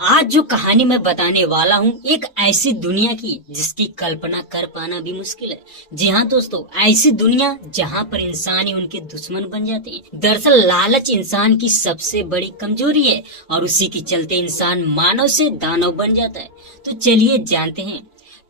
आज जो कहानी मैं बताने वाला हूँ एक ऐसी दुनिया की जिसकी कल्पना कर पाना भी मुश्किल है। जी हाँ दोस्तों, ऐसी दुनिया जहाँ पर इंसान ही उनके दुश्मन बन जाते हैं। दरअसल लालच इंसान की सबसे बड़ी कमजोरी है और उसी के चलते इंसान मानव से दानव बन जाता है। तो चलिए जानते हैं।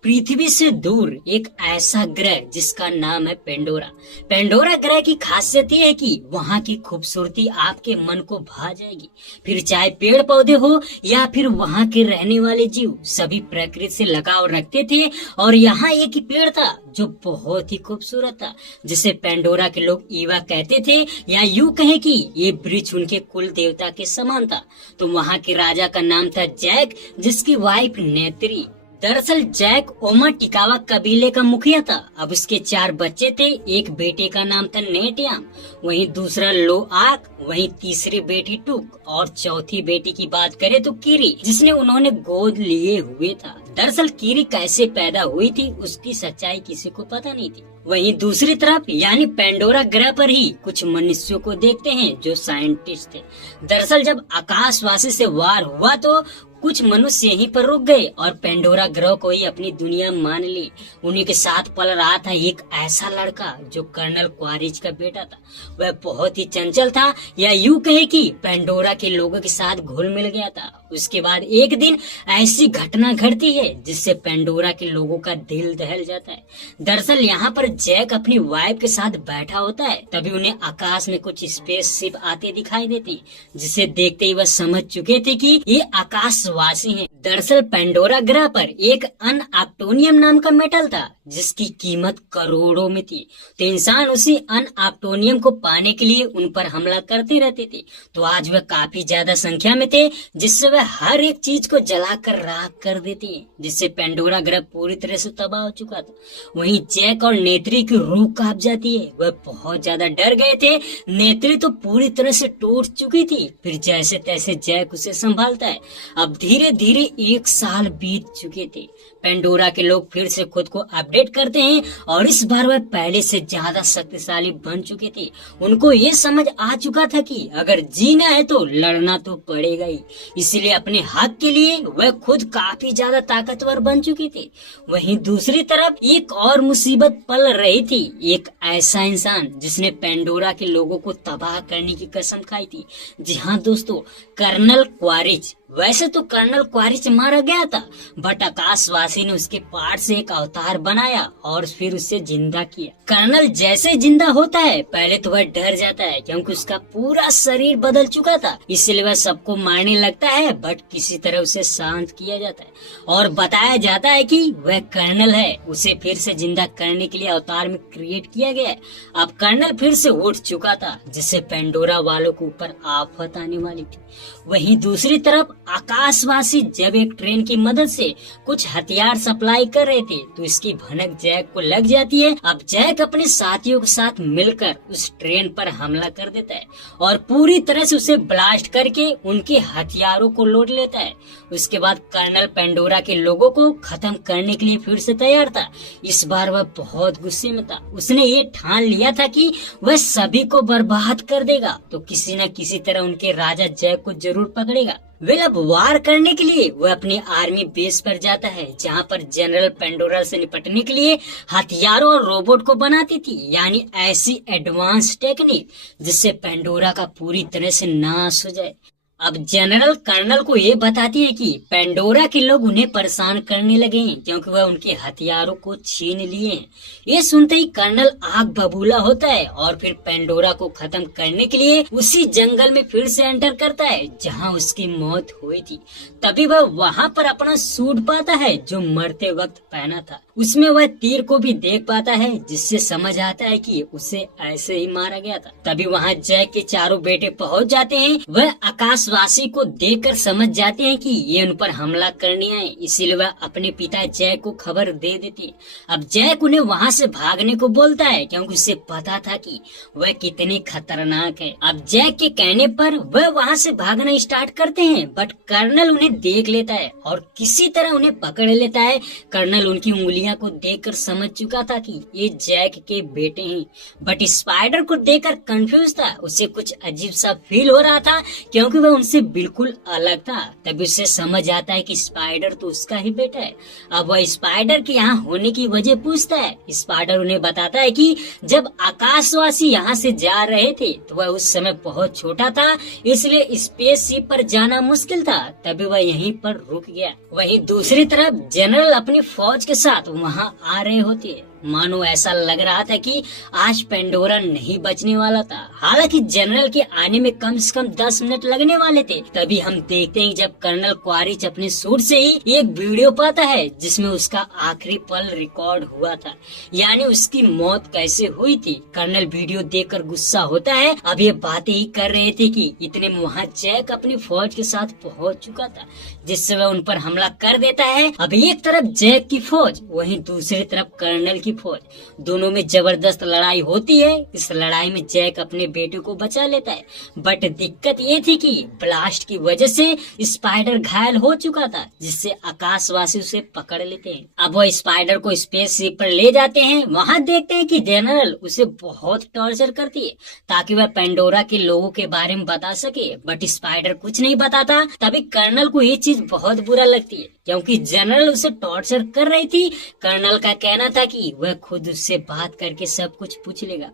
पृथ्वी से दूर एक ऐसा ग्रह जिसका नाम है पेंडोरा। पेंडोरा ग्रह की खासियत ये है कि वहाँ की खूबसूरती आपके मन को भा जाएगी। फिर चाहे पेड़ पौधे हो या फिर वहाँ के रहने वाले जीव, सभी प्रकृति से लगाव रखते थे। और यहाँ एक ही पेड़ था जो बहुत ही खूबसूरत था, जिसे पेंडोरा के लोग ईवा कहते थे, या यूं कहें कि ये वृक्ष उनके कुल देवता के समान था। तो वहाँ के राजा का नाम था जैक, जिसकी वाइफ नेत्री। दरअसल जैक ओमा टिकावा कबीले का मुखिया था। अब उसके 4 बच्चे थे। एक बेटे का नाम था नेटियाम, वहीं दूसरा लोआक, वहीं तीसरी बेटी टुक और चौथी बेटी की बात करें तो कीरी, जिसने उन्होंने गोद लिए हुए था। दरअसल कीरी कैसे पैदा हुई थी उसकी सच्चाई किसी को पता नहीं थी। वहीं दूसरी तरफ यानी पेंडोरा ग्रह पर ही कुछ मनुष्यों को देखते हैं जो साइंटिस्ट थे। दरअसल जब आकाशवासी से वार हुआ तो कुछ मनुष्य यहीं पर रुक गए और पेंडोरा ग्रह को ही अपनी दुनिया मान ली। उन्हीं के साथ पल रहा था एक ऐसा लड़का जो कर्नल क्वारिज का बेटा था। वह बहुत ही चंचल था, या यूं कहे कि पेंडोरा के लोगों के साथ घुल मिल गया था। उसके बाद एक दिन ऐसी घटना घटती है जिससे पेंडोरा के लोगों का दिल दहल जाता है। दरअसल यहाँ पर जैक अपनी वाइफ के साथ बैठा होता है, तभी उन्हें आकाश में कुछ स्पेसशिप आते दिखाई देती, जिसे देखते ही वह समझ चुके थे कि ये आकाशवासी हैं। दरअसल पेंडोरा ग्रह पर एक अनआक्टोनियम नाम का मेटल था जिसकी कीमत करोड़ों में थी। तो इंसान उसी अनआक्टोनियम को पाने के लिए उन पर हमला करते रहते थे। तो आज वह काफी ज्यादा संख्या में थे, जिससे वह हर एक चीज को जलाकर राख कर देते हैं, जिससे पेंडोरा ग्रह पूरी तरह से तबाह हो चुका था। वहीं जैक और नेत्री की रूह कांप जाती है। वह बहुत ज्यादा डर गए थे। नेत्री तो पूरी तरह से टूट चुकी थी। फिर जैसे तैसे जैक उसे संभालता है। अब धीरे धीरे 1 साल बीत चुके थे। पेंडोरा के लोग फिर से खुद को अपडेट करते हैं और इस बार वह पहले से ज्यादा शक्तिशाली बन चुके थे। उनको ये समझ आ चुका था कि अगर जीना है तो लड़ना तो पड़ेगा ही। इसलिए अपने हक के लिए वह खुद काफी ज्यादा ताकतवर बन चुके थे। वहीं दूसरी तरफ एक और मुसीबत पल रही थी। एक ऐसा इंसान जिसने पेंडोरा के लोगों को तबाह करने की कसम खाई थी। जी हाँ दोस्तों, कर्नल क्वारिज। वैसे तो कर्नल क्वारिज मारा गया था, बट आकाशवासी ने उसके पार्ट से एक अवतार बनाया और फिर उसे जिंदा किया। कर्नल जैसे जिंदा होता है पहले तो वह डर जाता है, क्योंकि उसका पूरा शरीर बदल चुका था। इसलिए वह सबको मारने लगता है, बट किसी तरह उसे शांत किया जाता है और बताया जाता है कि वह कर्नल है। उसे फिर से जिंदा करने के लिए अवतार में क्रिएट किया गया है। अब कर्नल फिर से उठ चुका था, जिससे पेंडोरा वालों के ऊपर आफत आने वाली थी। वहीं दूसरी तरफ आकाशवासी जब एक ट्रेन की मदद से कुछ हथियार सप्लाई कर रहे थे तो इसकी भनक जैक को लग जाती है। अब जैक अपने साथियों के साथ मिलकर उस ट्रेन पर हमला कर देता है और पूरी तरह से उसे ब्लास्ट करके उनके हथियारों को लूट लेता है। उसके बाद कर्नल पेंडोरा के लोगों को खत्म करने के लिए फिर से तैयार था। इस बार वह बहुत गुस्से में था। उसने ये ठान लिया था कि वह सभी को बर्बाद कर देगा, तो किसी न किसी तरह उनके राजा जैक को जरूर पकड़ेगा। वे अब वार करने के लिए वह अपनी आर्मी बेस पर जाता है, जहां पर जनरल पेंडोरा से निपटने के लिए हथियारों और रोबोट को बनाती थी, यानी ऐसी एडवांस टेक्निक जिससे पेंडोरा का पूरी तरह से नाश हो जाए। अब जनरल कर्नल को ये बताती है कि पेंडोरा के लोग उन्हें परेशान करने लगे हैं, क्योंकि वह उनके हथियारों को छीन लिए हैं। ये सुनते ही कर्नल आग बबूला होता है और फिर पेंडोरा को खत्म करने के लिए उसी जंगल में फिर से एंटर करता है जहां उसकी मौत हुई थी। तभी वह वहां पर अपना सूट पाता है जो मरते वक्त पहना था। उसमें वह तीर को भी देख पाता है, जिससे समझ आता है कि उसे ऐसे ही मारा गया था। तभी वहां जैक के 4 बेटे पहुंच जाते हैं। वह आकाशवासी को देखकर समझ जाते हैं कि ये उन पर हमला करने आए, इसीलिए वह अपने पिता जैक को खबर दे देती है। अब जैक उन्हें वहां से भागने को बोलता है, क्योंकि उसे पता था कि वह कितने खतरनाक है। अब जैक के कहने पर वह वहां से भागना स्टार्ट करते हैं, बट कर्नल उन्हें देख लेता है और किसी तरह उन्हें पकड़ लेता है। कर्नल उनकी उंगलियां दुनिया को देखकर समझ चुका था कि ये जैक के बेटे हैं, बट स्पाइडर को देखकर कंफ्यूज था। उसे कुछ अजीब सा फील हो रहा था क्योंकि वह उनसे बिल्कुल अलग था। तभी उसे समझ आता है कि स्पाइडर तो उसका ही बेटा है। अब वह स्पाइडर के यहाँ होने की वजह पूछता है। स्पाइडर उन्हें बताता है कि जब आकाशवासी यहाँ से जा रहे थे तो वह उस समय बहुत छोटा था, इसलिए स्पेसशिप पर जाना मुश्किल था। तभी वह यहीं पर रुक गया। वहीं दूसरी तरफ जनरल अपनी फौज के साथ वहाँ आ रहे होते। मानो ऐसा लग रहा था कि आज पेंडोरा नहीं बचने वाला था। हालांकि जनरल के आने में कम से कम 10 मिनट लगने वाले थे। तभी हम देखते हैं जब कर्नल क्वारिच अपने सूट से ही एक वीडियो पाता है जिसमें उसका आखिरी पल रिकॉर्ड हुआ था, यानी उसकी मौत कैसे हुई थी। कर्नल वीडियो देखकर गुस्सा होता है। अब ये बातें ही कर रहे थे कि इतने में वहाँ जैक अपनी फौज के साथ पहुँच चुका था, जिससे वह उन पर हमला कर देता है। अब एक तरफ जैक की फौज, वहीं दूसरी तरफ कर्नल की फौज, दोनों में जबरदस्त लड़ाई होती है। इस लड़ाई में जैक अपने बेटे को बचा लेता है, बट दिक्कत ये थी कि ब्लास्ट की वजह से स्पाइडर घायल हो चुका था, जिससे आकाशवासी उसे पकड़ लेते हैं। अब वो स्पाइडर को स्पेसशिप पर ले जाते हैं। वहाँ देखते हैं कि जनरल उसे बहुत टॉर्चर करती है ताकि वह पेंडोरा के लोगों के बारे में बता सके, बट स्पाइडर कुछ नहीं बताता। तभी कर्नल को ये चीज बहुत बुरा लगती है क्योंकि जनरल उसे टॉर्चर कर रही थी। कर्नल का कहना था कि वह खुद उससे बात करके सब कुछ पूछ लेगा।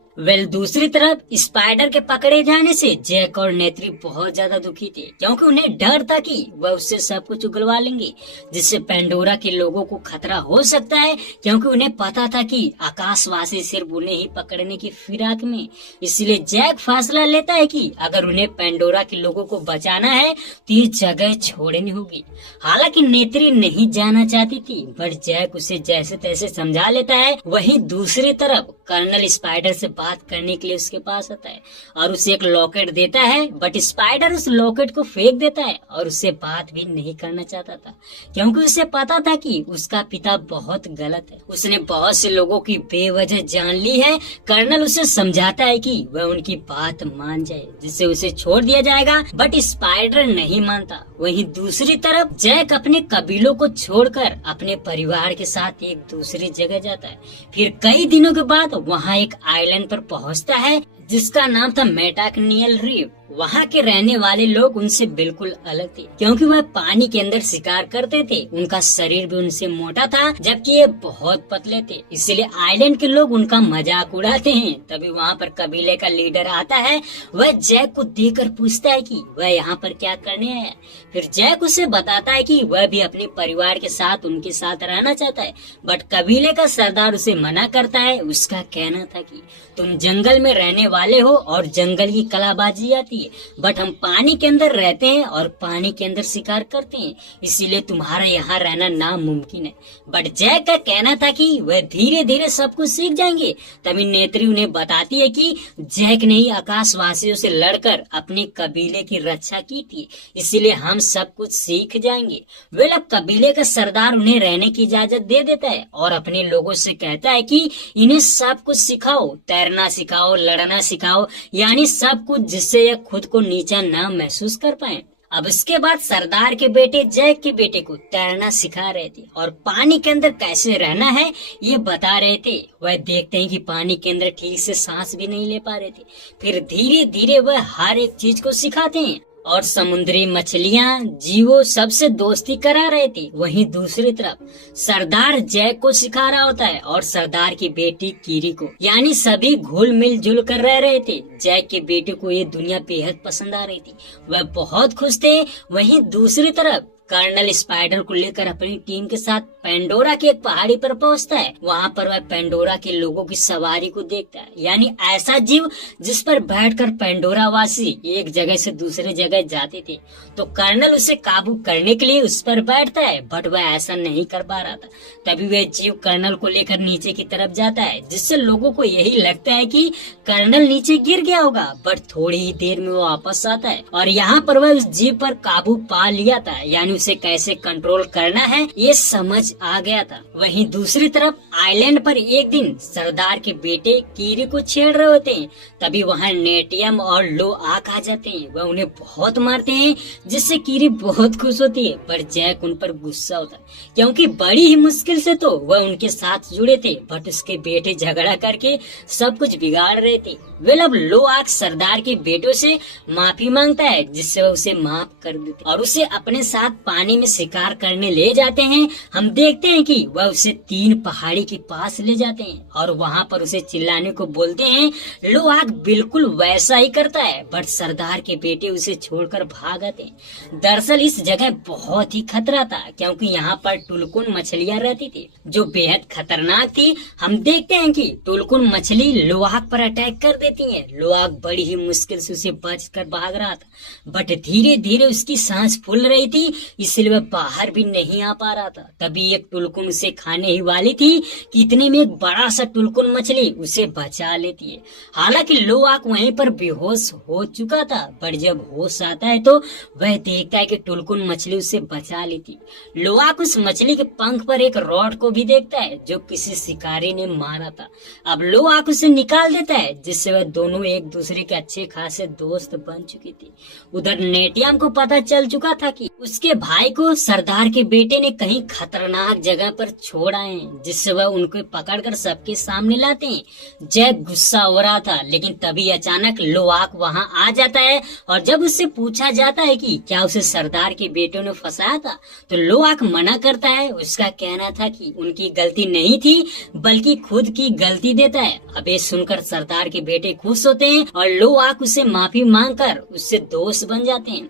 दूसरी तरफ स्पाइडर के पकड़े जाने से जैक और नेत्री बहुत ज्यादा दुखी थे क्योंकि उन्हें डर था कि वह उससे सब कुछ उगलवा लेंगे, जिससे पेंडोरा के लोगों को खतरा हो सकता है, क्योंकि उन्हें पता था कि आकाशवासी सिर्फ उन्हें ही पकड़ने की फिराक में। इसलिए जैक फैसला लेता है कि अगर उन्हें पेंडोरा के लोगों को बचाना है तो ये जगह छोड़नी होगी। हालांकि नेत्री नहीं जाना चाहती थी, पर जैक उसे जैसे तैसे समझा लेता है। वहीं दूसरी तरफ कर्नल स्पाइडर से बात करने के लिए उसके पास आता है और उसे एक लॉकेट देता है, बट स्पाइडर उस लॉकेट को फेंक देता है और उससे बात भी नहीं करना चाहता था क्योंकि उसे पता था कि उसका पिता बहुत गलत है। उसने बहुत से लोगों की बेवजह जान ली है। कर्नल उसे समझाता है कि वह उनकी बात मान जाए, जिससे उसे छोड़ दिया जाएगा, बट स्पाइडर नहीं मानता। वहीं दूसरी तरफ जैक अपने कबीलों को छोड़कर अपने परिवार के साथ एक दूसरी जगह जाता है। फिर कई दिनों के बाद वहाँ एक आइलैंड पर पहुँचता है जिसका नाम था मेटाकनियल रीफ। वहाँ के रहने वाले लोग उनसे बिल्कुल अलग थे क्योंकि वह पानी के अंदर शिकार करते थे। उनका शरीर भी उनसे मोटा था जबकि ये बहुत पतले थे, इसलिए आइलैंड के लोग उनका मजाक उड़ाते हैं। तभी वहाँ पर कबीले का लीडर आता है। वह जैक को देखकर पूछता है कि वह यहाँ पर क्या करने आया है। फिर जैक उसे बताता है कि वह भी अपने परिवार के साथ उनके साथ रहना चाहता है, बट कबीले का सरदार उसे मना करता है। उसका कहना था कि तुम जंगल में रहने वाले हो और जंगल की कलाबाजी आती है, बट हम पानी के अंदर रहते हैं और पानी के अंदर शिकार करते हैं, इसीलिए तुम्हारा यहाँ रहना नामुमकिन है। बट जैक का कहना था कि वह धीरे धीरे सब कुछ सीख जाएंगे। तभी नेत्री उन्हें बताती है कि जैक ने ही आकाशवासियों से लड़कर अपने कबीले की रक्षा की थी, इसीलिए हम सब कुछ सीख जाएंगे। अब कबीले का सरदार उन्हें रहने की इजाजत दे देता है और अपने लोगों से कहता है कि इन्हें सब कुछ सिखाओ, तैरना सिखाओ, लड़ना सिखाओ, यानी सब कुछ जिससे यह खुद को नीचा ना महसूस कर पाए। अब इसके बाद सरदार के बेटे जैक के बेटे को तैरना सिखा रहे थे और पानी के अंदर कैसे रहना है ये बता रहे थे। वह देखते हैं कि पानी के अंदर ठीक से सांस भी नहीं ले पा रहे थे। फिर धीरे धीरे वह हर एक चीज को सिखाते हैं और समुद्री मछलियां, जीवों सबसे दोस्ती करा रहे थे। वहीं दूसरी तरफ सरदार जैक को सिखा रहा होता है और सरदार की बेटी कीरी को, यानी सभी घुल मिल जुल कर रह रहे थे। जैक के बेटे को ये दुनिया बेहद पसंद आ रही थी, वह बहुत खुश थे। वहीं दूसरी तरफ कर्नल स्पाइडर को लेकर अपनी टीम के साथ पेंडोरा की एक पहाड़ी पर पहुंचता है। वहां पर वह पेंडोरा के लोगों की सवारी को देखता है, यानी ऐसा जीव जिस पर बैठकर पेंडोरा वासी एक जगह से दूसरे जगह जाते थे। तो कर्नल उसे काबू करने के लिए उस पर बैठता है, बट वह ऐसा नहीं कर पा रहा था। तभी वह जीव कर्नल को लेकर नीचे की तरफ जाता है, जिससे लोगों को यही लगता है कि कर्नल नीचे गिर गया होगा, बट थोड़ी ही देर में वो वापस आता है और यहाँ पर वह उस जीव पर काबू पा लिया था, यानी उसे कैसे कंट्रोल करना है ये समझ आ गया था। वहीं दूसरी तरफ आइलैंड पर एक दिन सरदार के बेटे कीरी को छेड़ रहे होते हैं, तभी वहाँ नेटियम और लो आक आ जाते हैं। वह उन्हें बहुत मारते हैं, जिससे कीरी बहुत खुश होती है, पर जैक उन पर गुस्सा होता है क्योंकि बड़ी ही मुश्किल से तो वह उनके साथ जुड़े थे, बट उसके बेटे झगड़ा करके सब कुछ बिगाड़ रहे थे। वेल अब लो आक सरदार के बेटों से माफी मांगता है, जिससे वह उसे माफ कर देते और उसे अपने साथ पानी में शिकार करने ले जाते हैं। हम देखते हैं कि वह उसे 3 पहाड़ी के पास ले जाते हैं और वहाँ पर उसे चिल्लाने को बोलते हैं। लो आक बिल्कुल वैसा ही करता है, बट सरदार के बेटे उसे छोड़कर भाग आते हैं। दरअसल इस जगह बहुत ही खतरा था क्योंकि यहाँ पर टुलकुन मछलियाँ रहती थी जो बेहद खतरनाक थी। हम देखते हैं कि टुलकुन मछली लोहाक पर अटैक कर देती है। लोहाक बड़ी ही मुश्किल से उसे बच कर भाग रहा था, बट धीरे धीरे उसकी सांस फूल रही थी, इसलिए वह बाहर भी नहीं आ पा रहा था। तभी एक टुलकुन उसे खाने ही वाली थी कि इतने में एक बड़ा सा टुलकुन मछली उसे बचा लेती है। हालांकि लोहाक वहीं पर बेहोश हो चुका था, पर जब होश आता है तो वह देखता है कि टुलकुन मछली उसे बचा लेती। लोहाक उस मछली के पंख पर एक रॉड को भी देखता है जो किसी शिकारी ने मारा था। अब लोहाक उसे निकाल देता है, जिससे वह दोनों एक दूसरे के अच्छे खासे दोस्त बन चुकी थी। उधर नेटियम को पता चल चुका था कि उसके भाई को सरदार के बेटे ने कहीं खतरनाक जगह पर छोड़ आए हैं, जिससे वह उनको पकड़कर सबके सामने लाते हैं। जैक गुस्सा हो रहा था, लेकिन तभी अचानक लोहाक वहां आ जाता है और जब उससे पूछा जाता है कि क्या उसे सरदार के बेटों ने फंसाया था, तो लोहाक मना करता है। उसका कहना था कि उनकी गलती नहीं थी बल्कि खुद की गलती देता है। अब ये सुनकर सरदार के बेटे खुश होते हैं और लोहाक उसे माफी मांगकर उससे दोस्त बन जाते हैं।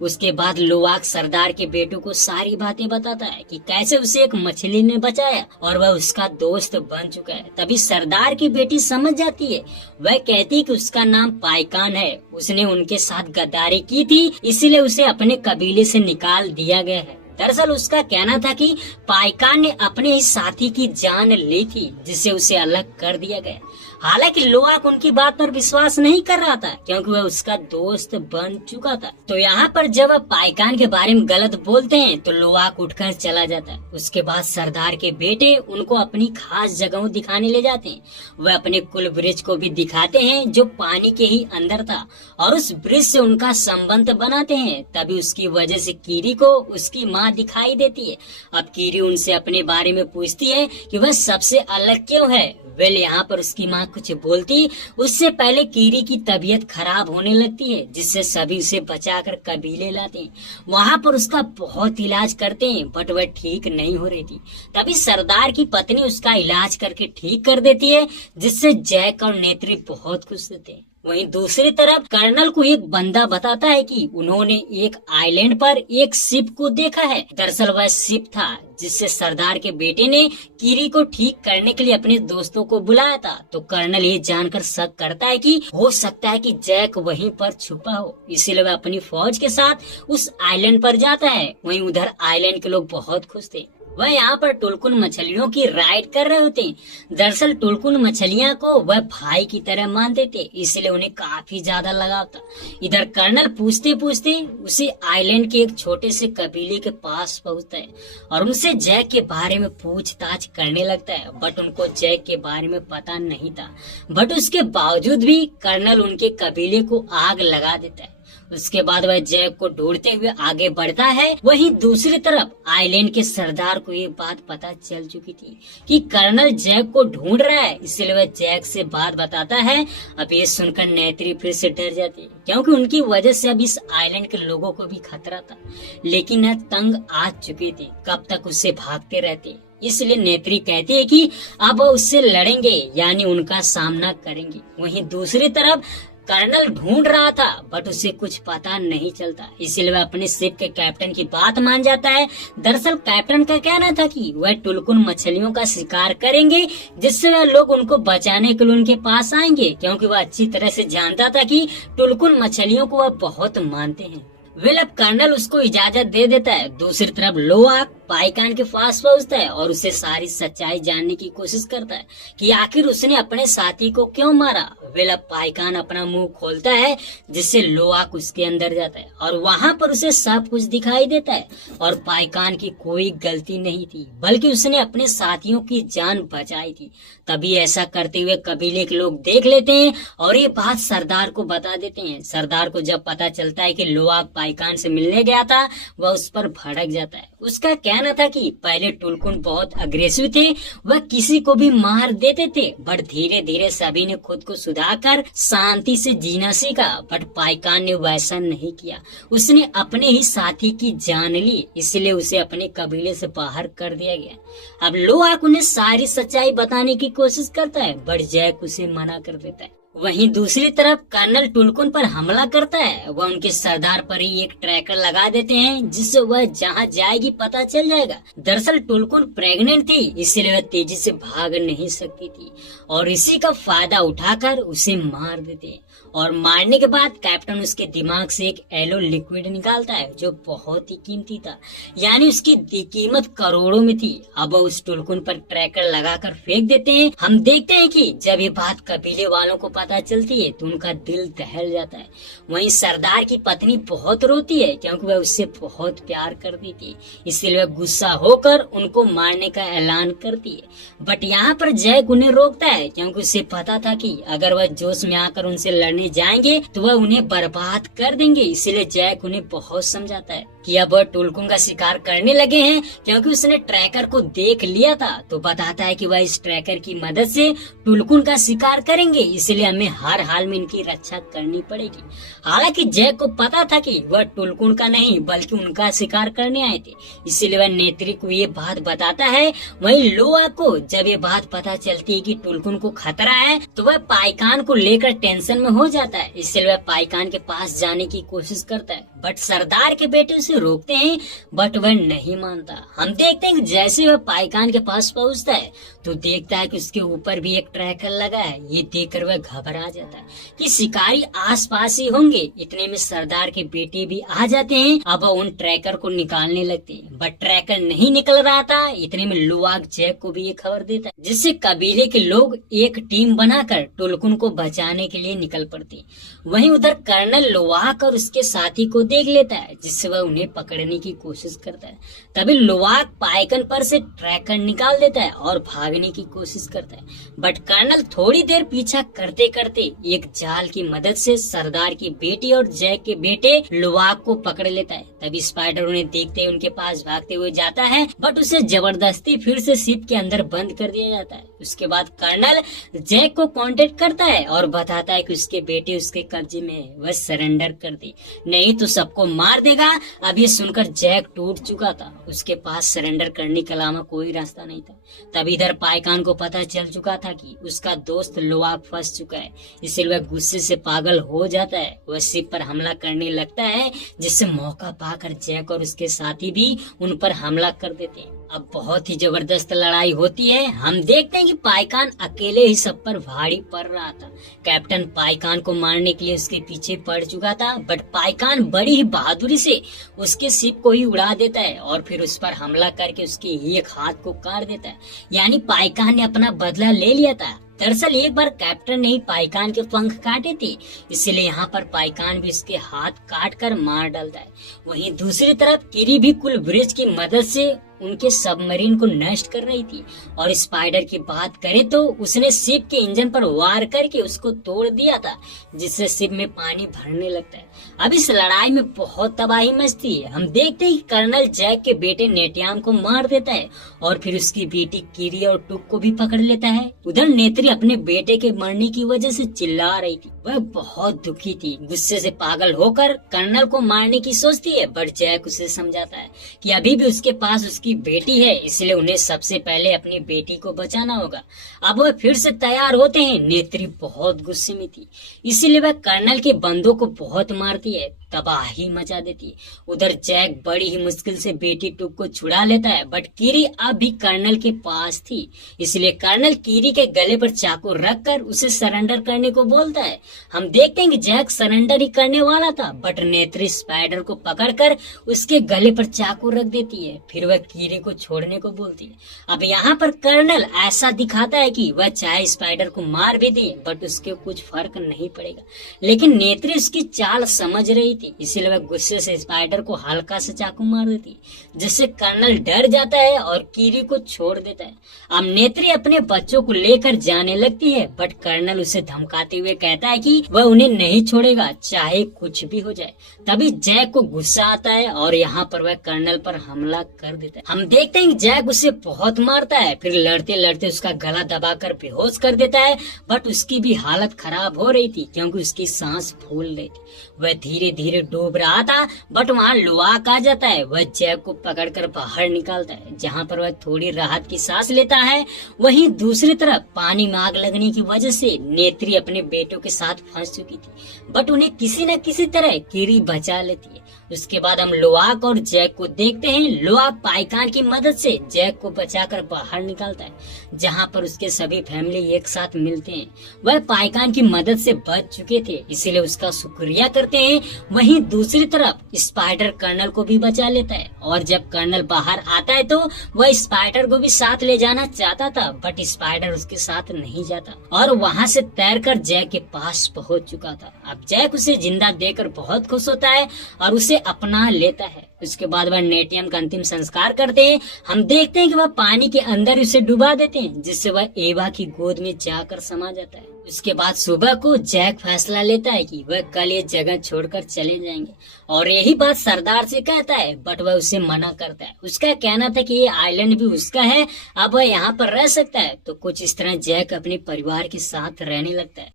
उसके बाद लोहाक सरदार के बेटों को सारी बातें बताता है कि कैसे उसे एक मछली ने बचाया और वह उसका दोस्त बन चुका है। तभी सरदार की बेटी समझ जाती है। वह कहती है कि उसका नाम पाइकान है, उसने उनके साथ गद्दारी की थी, इसीलिए उसे अपने कबीले से निकाल दिया गया है। दरअसल उसका कहना था कि पाइकान ने अपने ही साथी की जान ली थी, जिससे उसे अलग कर दिया गया। हालांकि लोहाक उनकी बात पर विश्वास नहीं कर रहा था क्योंकि वह उसका दोस्त बन चुका था। तो यहाँ पर जब वह पाइकान के बारे में गलत बोलते हैं तो लोहाक उठकर चला जाता है। उसके बाद सरदार के बेटे उनको अपनी खास जगहों दिखाने ले जाते हैं। वह अपने कुल ब्रिज को भी दिखाते हैं जो पानी के ही अंदर था और उस ब्रिज से उनका संबंध बनाते हैं। तभी उसकी वजह से कीरी को उसकी माँ दिखाई देती है। अब कीरी उनसे अपने बारे में पूछती है कि वह सबसे अलग क्यों है। वेल यहाँ पर उसकी माँ कुछ बोलती उससे पहले कीरी की तबीयत खराब होने लगती है, जिससे सभी उसे बचाकर कबीले लाते हैं। वहाँ पर उसका बहुत इलाज करते हैं, बट वह ठीक नहीं हो रही थी। तभी सरदार की पत्नी उसका इलाज करके ठीक कर देती है, जिससे जैक और नेत्री बहुत खुश होते हैं। वहीं दूसरी तरफ कर्नल को एक बंदा बताता है कि उन्होंने एक आइलैंड पर एक शिप को देखा है। दरअसल वह शिप था जिससे सरदार के बेटे ने कीरी को ठीक करने के लिए अपने दोस्तों को बुलाया था। तो कर्नल ये जानकर शक करता है कि हो सकता है कि जैक वहीं पर छुपा हो, इसीलिए वह अपनी फौज के साथ उस आइलैंड पर जाता है। वहीं उधर आइलैंड के लोग बहुत खुश थे। वह यहाँ पर टुलकुन मछलियों की राइड कर रहे होते हैं। दरअसल टुलकुन मछलियाँ को वह भाई की तरह मानते थे, इसलिए उन्हें काफी ज्यादा लगाव था। इधर कर्नल पूछते पूछते उसे आइलैंड के एक छोटे से कबीले के पास पहुँचता है और उनसे जैक के बारे में पूछताछ करने लगता है, बट उनको जैक के बारे में पता नहीं था। बट उसके बावजूद भी कर्नल उनके कबीले को आग लगा देता है। उसके बाद वह जैक को ढूंढते हुए आगे बढ़ता है। वहीं दूसरी तरफ आइलैंड के सरदार को ये बात पता चल चुकी थी कि कर्नल जैक को ढूंढ रहा है, इसलिए वह जैक से बात बताता है। अब ये सुनकर नेत्री फिर से डर जाती है क्योंकि उनकी वजह से अब इस आइलैंड के लोगों को भी खतरा था, लेकिन वह तंग आ चुकी थी। कब तक उससे भागते रहते, इसलिए नेत्री कहती है कि अब उससे लड़ेंगे, यानी उनका सामना करेंगे। वहीं दूसरी तरफ कर्नल ढूंढ रहा था, बट उसे कुछ पता नहीं चलता, इसीलिए वह अपने शिप के कैप्टन की बात मान जाता है। दरअसल कैप्टन का कहना था कि वह टुलकुन मछलियों का शिकार करेंगे, जिससे वह लोग उनको बचाने के लिए उनके पास आएंगे, क्योंकि वह अच्छी तरह से जानता था कि टुलकुन मछलियों को वह बहुत मानते हैं। वेल अब कर्नल उसको इजाजत दे देता है। दूसरी तरफ लोहाक पाइकान के पास पहुंचता है और उसे सारी सच्चाई जानने की कोशिश करता है कि आखिर उसने अपने साथी को क्यों मारा। वेल पाइकान अपना मुंह खोलता है जिससे लोआक उसके अंदर जाता है और वहां पर उसे सब कुछ दिखाई देता है और पाइकान की कोई गलती नहीं थी, बल्कि उसने अपने साथियों की जान बचाई थी। तभी ऐसा करते हुए कबीले के लोग देख लेते हैं और ये बात सरदार को बता देते हैं। सरदार को जब पता चलता है कि लोआक पाइकान से मिलने गया था, वह उस पर भड़क जाता है। उसका कहना था कि पहले टुलकुन बहुत अग्रेसिव थे, वह किसी को भी मार देते थे, बट धीरे धीरे सभी ने खुद को सुधारकर शांति से जीना सीखा। बट पाइकान ने वैसा नहीं किया, उसने अपने ही साथी की जान ली, इसलिए उसे अपने कबीले से बाहर कर दिया गया। अब लोआक उन्हें सारी सच्चाई बताने की कोशिश करता है, बट जैक उसे मना कर देता है। वहीं दूसरी तरफ कर्नल टुलकुन पर हमला करता है। वह उनके सरदार पर ही एक ट्रैकर लगा देते हैं जिससे वह जहां जाएगी पता चल जाएगा। दरअसल टुलकुन प्रेग्नेंट थी, इसलिए वह तेजी से भाग नहीं सकती थी और इसी का फायदा उठाकर उसे मार देते हैं। और मारने के बाद कैप्टन उसके दिमाग से एक येलो लिक्विड निकालता है जो बहुत ही कीमती था, यानी उसकी कीमत करोड़ों में थी। अब वह उस टुलकुन पर ट्रैकर लगाकर फेंक देते हैं। हम देखते हैं कि जब ये बात कबीले वालों को पता चलती है तो उनका दिल दहल जाता है। वहीं सरदार की पत्नी बहुत रोती है क्योंकि वह उससे बहुत प्यार करती थी, इसलिए वह गुस्सा होकर उनको मारने का ऐलान करती है। बट यहाँ पर जैक उन्हें रोकता है क्योंकि उसे पता था कि अगर वह जोश में आकर उनसे लड़ने जाएंगे तो वह उन्हें बर्बाद कर देंगे। इसलिए जैक उन्हें बहुत समझाता है कि अब वह टुलकुन का शिकार करने लगे हैं क्योंकि उसने ट्रैकर को देख लिया था। तो बताता है कि वह इस ट्रैकर की मदद से टुलकुन का शिकार करेंगे, इसलिए हमें हर हाल में इनकी रक्षा करनी पड़ेगी। हालांकि जैक को पता था कि वह टुलकुन का नहीं बल्कि उनका शिकार करने आए थे, इसीलिए वह नेत्री को ये बात बताता है। वहीं लोआ को जब ये बात पता चलती है कि टुलकुन को खतरा है तो वह पाइकान को लेकर टेंशन में हो जाता है, इसलिए वह पाइकान के पास जाने की कोशिश करता है। बट सरदार के बेटे उसे रोकते हैं, बट वह नहीं मानता। हम देखते हैं कि जैसे वह पाइकान के पास पहुंचता है तो देखता है कि उसके ऊपर भी एक ट्रैकर लगा है। ये देखकर वह घबरा जाता है कि शिकारी आसपास ही होंगे। इतने में सरदार के बेटे भी आ जाते हैं। अब वह उन ट्रैकर को निकालने लगते हैं, बट ट्रैकर नहीं निकल रहा था। इतने में लोआक जैक को भी ये खबर देता है, जिससे कबीले के लोग एक टीम बनाकर टुलकुन को बचाने के लिए निकल पड़ते हैं। वहीं उधर कर्नल लोआक और उसके साथी को देख लेता है, जिससे वह उन्हें पकड़ने की कोशिश करता है। तभी लोआक पाइकन पर से ट्रैकर निकाल देता है और भागने की कोशिश करता है, बट कर्नल थोड़ी देर पीछा करते करते एक जाल की मदद से सरदार की बेटी और जैक के बेटे लोआक को पकड़ लेता है। तभी स्पाइडर उन्हें देखते ही उनके पास भागते हुए जाता है, बट उसे जबरदस्ती फिर से शिप के अंदर बंद कर दिया जाता है। उसके बाद कर्नल जैक को कांटेक्ट करता है और बताता है कि उसके बेटे उसके कब्जे में है, वह सरेंडर कर दे, नहीं तो सबको मार देगा। अब ये सुनकर जैक टूट चुका था, उसके पास सरेंडर करने के अलावा कोई रास्ता नहीं था। तब इधर पाइकान को पता चल चुका था कि उसका दोस्त लोआक फंस चुका है, इसलिए वह गुस्से से पागल हो जाता है। वह शिप पर हमला करने लगता है, जिससे मौका पाकर जैक और उसके साथी भी उन पर हमला कर देते हैं। अब बहुत ही जबरदस्त लड़ाई होती है। हम देखते हैं कि पाइकान अकेले ही सब पर भारी पड़ रहा था। कैप्टन पाइकान को मारने के लिए उसके पीछे पड़ चुका था, बट पाइकान बड़ी ही बहादुरी से उसके शिप को ही उड़ा देता है और फिर उस पर हमला करके उसके एक हाथ को काट देता है। यानी पाइकान ने अपना बदला ले लिया था। दरअसल एक बार कैप्टन ने ही पाइकान के पंख काटे थे, इसलिए यहाँ पर पाइकान भी उसके हाथ काट कर मार डालता है। वहीं दूसरी तरफ किरी भी कुल ब्रिज की मदद से उनके सबमरीन को नष्ट कर रही थी। और स्पाइडर की बात करें तो उसने शिप के इंजन पर वार करके उसको तोड़ दिया था, जिससे शिप में पानी भरने लगता है। अब इस लड़ाई में बहुत तबाही मचती है। हम देखते हैं कि कर्नल जैक के बेटे नेटियाम को मार देता है और फिर उसकी बेटी किरी और टुक को भी पकड़ लेता है। उधर नेत्री अपने बेटे के मरने की वजह से चिल्ला रही थी, वह बहुत दुखी थी। गुस्से से पागल होकर कर्नल को मारने की सोचती है, बट जैक उसे समझाता है कि अभी भी उसके पास उसकी बेटी है, इसलिए उन्हें सबसे पहले अपनी बेटी को बचाना होगा। अब वह फिर से तैयार होते हैं। नेत्री बहुत गुस्से में थी, इसीलिए वह कर्नल के बंदों को बहुत मारती है। तबाही मचा देती है। उधर जैक बड़ी ही मुश्किल से बेटी टुक को छुड़ा लेता है, बट कीरी अब भी कर्नल के पास थी, इसलिए कर्नल कीरी के गले पर चाकू रखकर उसे सरेंडर करने को बोलता है। हम देखते हैं कि जैक सरेंडर ही करने वाला था, बट नेत्री स्पाइडर को पकड़कर उसके गले पर चाकू रख देती है, फिर वह कीरी को छोड़ने को बोलती है। अब यहाँ पर कर्नल ऐसा दिखाता है कि वह चाहे स्पाइडर को मार भी दे, बट उसके कुछ फर्क नहीं पड़ेगा, लेकिन नेत्री उसकी चाल समझ रही थी, इसीलिए वह गुस्से से स्पाइडर को हल्का से चाकू मार देती है, जिससे कर्नल डर जाता है और कीरी को छोड़ देता है। अब नेत्री अपने बच्चों को लेकर जाने लगती है, बट कर्नल उसे धमकाते हुए कहता है कि वह उन्हें नहीं छोड़ेगा चाहे कुछ भी हो जाए। तभी जैक को गुस्सा आता है और यहाँ पर वह कर्नल पर हमला कर देता है। हम देखते हैं कि जैक उसे बहुत मारता है, फिर लड़ते लड़ते उसका गला दबाकर बेहोश कर देता है, बट उसकी भी हालत खराब हो रही थी क्योंकि उसकी सांस फूल रही थी। वह धीरे धीरे डूब रहा था, बट वहाँ लुआक आ जाता है। वह जैक को पकड़कर बाहर निकालता है, जहाँ पर वह थोड़ी राहत की सांस लेता है। वहीं दूसरी तरफ पानी में आग लगने की वजह से नेत्री अपने बेटों के साथ फंस चुकी थी, बट उन्हें किसी न किसी तरह कीरी बचा लेती है। उसके बाद हम लुआक और जैक को देखते हैं। लुआक पाइकान की मदद से जैक को बचाकर बाहर निकालता है, जहाँ पर उसके सभी फैमिली एक साथ मिलते हैं। वह पाइकान की मदद से बच चुके थे, इसीलिए उसका शुक्रिया करते हैं। वहीं दूसरी तरफ स्पाइडर कर्नल को भी बचा लेता है, और जब कर्नल बाहर आता है तो वह स्पाइडर को भी साथ ले जाना चाहता था, बट स्पाइडर उसके साथ नहीं जाता और वहाँ से तैरकर जैक के पास पहुँच चुका था। अब जैक उसे जिंदा देखकर बहुत खुश होता है और उसे अपना लेता है। उसके बाद वह नेटियम का अंतिम संस्कार करते हैं। हम देखते हैं कि वह पानी के अंदर उसे डुबा देते हैं, जिससे वह एवा की गोद में जाकर समा जाता है। उसके बाद सुबह को जैक फैसला लेता है कि वह कल ये जगह छोड़कर चले जाएंगे, और यही बात सरदार से कहता है, बट वह उसे मना करता है। उसका कहना था कि ये आइलैंड भी उसका है, अब वह यहाँ पर रह सकता है। तो कुछ इस तरह जैक अपने परिवार के साथ रहने लगता है।